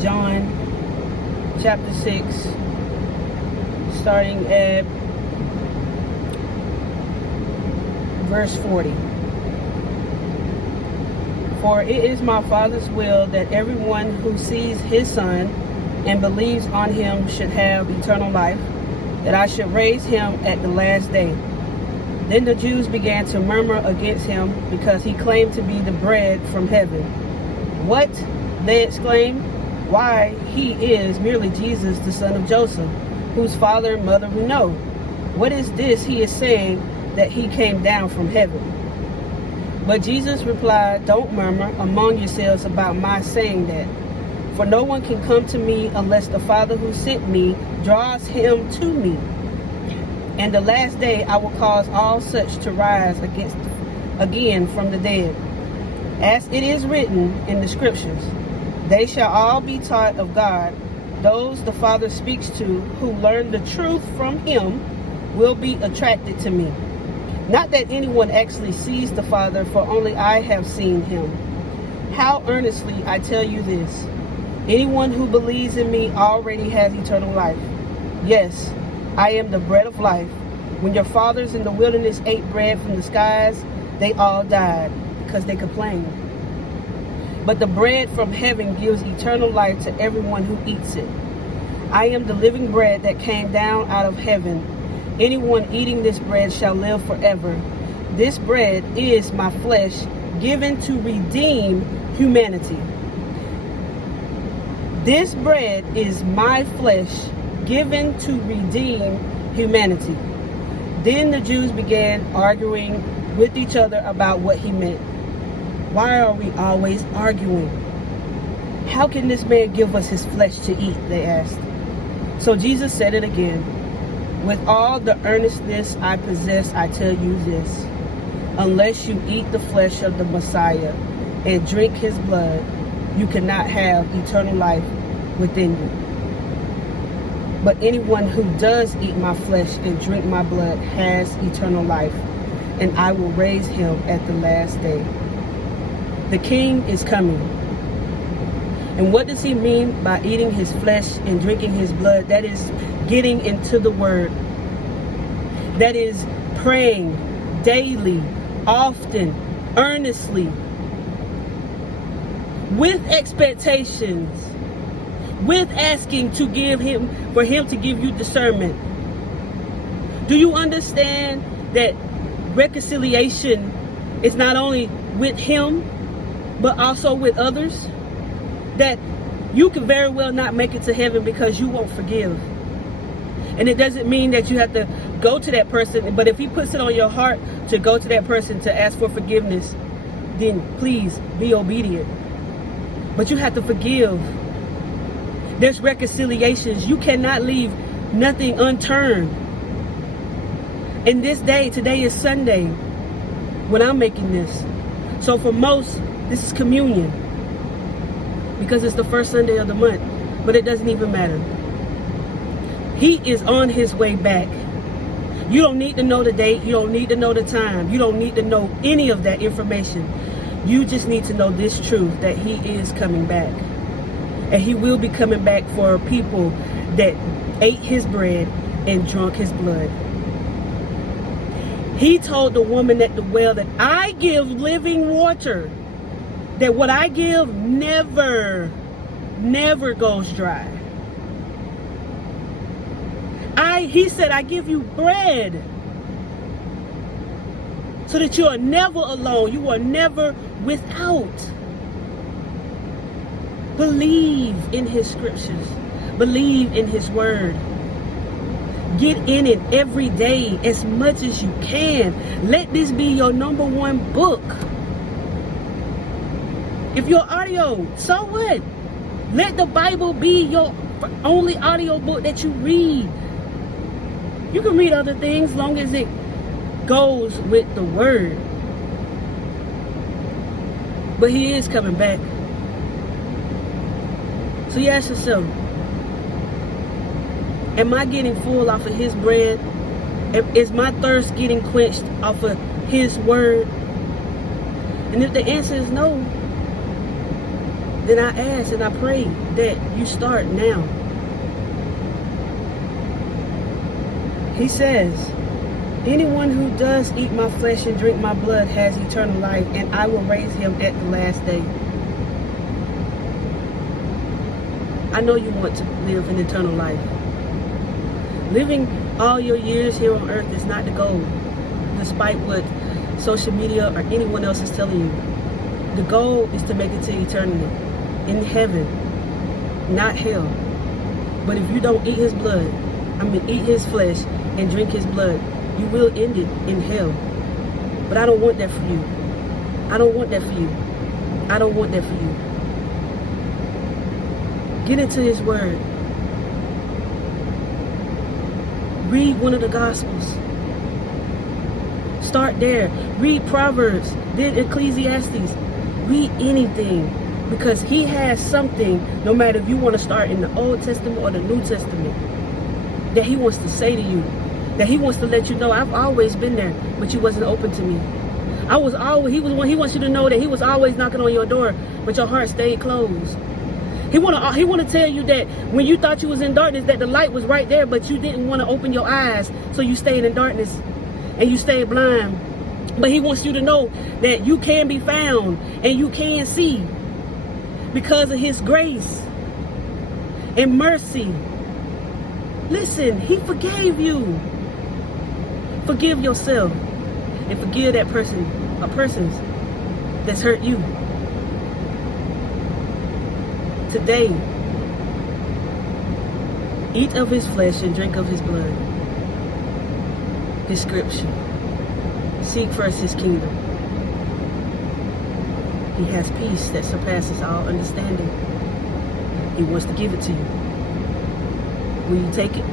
John chapter 6, starting at verse 40. For it is my Father's will that everyone who sees his Son and believes on him should have eternal life, that I should raise him at the last day. Then the Jews began to murmur against him because he claimed to be the bread from heaven. What? They exclaimed. Why, he is merely Jesus, the son of Joseph, whose father and mother we know. What is this he is saying, that he came down from heaven? But Jesus replied, don't murmur among yourselves about my saying that. For no one can come to me unless the Father who sent me draws him to me. And the last day I will cause all such to rise again from the dead. As it is written in the scriptures, they shall all be taught of God. Those the Father speaks to, who learn the truth from him, will be attracted to me. Not that anyone actually sees the Father, for only I have seen him. How earnestly I tell you this. Anyone who believes in me already has eternal life. Yes, I am the bread of life. When your fathers in the wilderness ate bread from the skies, they all died because they complained. But the bread from heaven gives eternal life to everyone who eats it. I am the living bread that came down out of heaven. Anyone eating this bread shall live forever. This bread is my flesh, given to redeem humanity. This bread is my flesh, given to redeem humanity. Then the Jews began arguing with each other about what he meant. Why are we always arguing? How can this man give us his flesh to eat? They asked. So Jesus said it again. With all the earnestness I possess, I tell you this. Unless you eat the flesh of the Messiah and drink his blood, you cannot have eternal life within you. But anyone who does eat my flesh and drink my blood has eternal life, and I will raise him at the last day. The King is coming. And what does he mean by eating his flesh and drinking his blood? That is getting into the word. That is praying daily, often, earnestly, with expectations, with asking to give him, for him to give you discernment. Do you understand that reconciliation is not only with him, but also with others? That you can very well not make it to heaven because you won't forgive. And it doesn't mean that you have to go to that person, but if he puts it on your heart to go to that person to ask for forgiveness, then please be obedient. But you have to forgive. There's reconciliations. You cannot leave nothing unturned. In this day, today is Sunday when I'm making this. So for most, this is communion, because it's the first Sunday of the month, but it doesn't even matter. He is on his way back. You don't need to know the date. You don't need to know the time. You don't need to know any of that information. You just need to know this truth, that he is coming back. And he will be coming back for people that ate his bread and drunk his blood. He told the woman at the well that I give living water, that what I give never goes dry. He said, I give you bread so that you are never alone. You are never without. Believe in his scriptures. Believe in his word. Get in it every day as much as you can. Let this be your #1 book. If you're audio, so what? Let the Bible be your only audio book that you read. You can read other things long as it goes with the word. But he is coming back. So you ask yourself, am I getting full off of his bread? Is my thirst getting quenched off of his word? And if the answer is no, then I ask and I pray that you start now. He says, anyone who does eat my flesh and drink my blood has eternal life, and I will raise him at the last day. I know you want to live an eternal life. Living all your years here on earth is not the goal, despite what social media or anyone else is telling you. The goal is to make it to eternity, in heaven, not hell. But if you don't eat his blood, eat his flesh and drink his blood, you will end it in hell. But I don't want that for you. I don't want that for you. I don't want that for you. Get into his word. Read one of the Gospels. Start there. Read Proverbs. Read Ecclesiastes. Read anything. Because he has something, no matter if you want to start in the Old Testament or the New Testament, that he wants to say to you. That he wants to let you know, I've always been there, but you wasn't open to me. He wants you to know that he was always knocking on your door, but your heart stayed closed. He want to tell you that when you thought you was in darkness, that the light was right there, but you didn't want to open your eyes, so you stayed in darkness and you stayed blind. But he wants you to know that you can be found and you can see because of his grace and mercy. Listen, he forgave you. Forgive yourself and forgive that person or persons that's hurt you. Today, eat of his flesh and drink of his blood. His scripture. Seek first his kingdom. He has peace that surpasses all understanding. He wants to give it to you. Will you take it?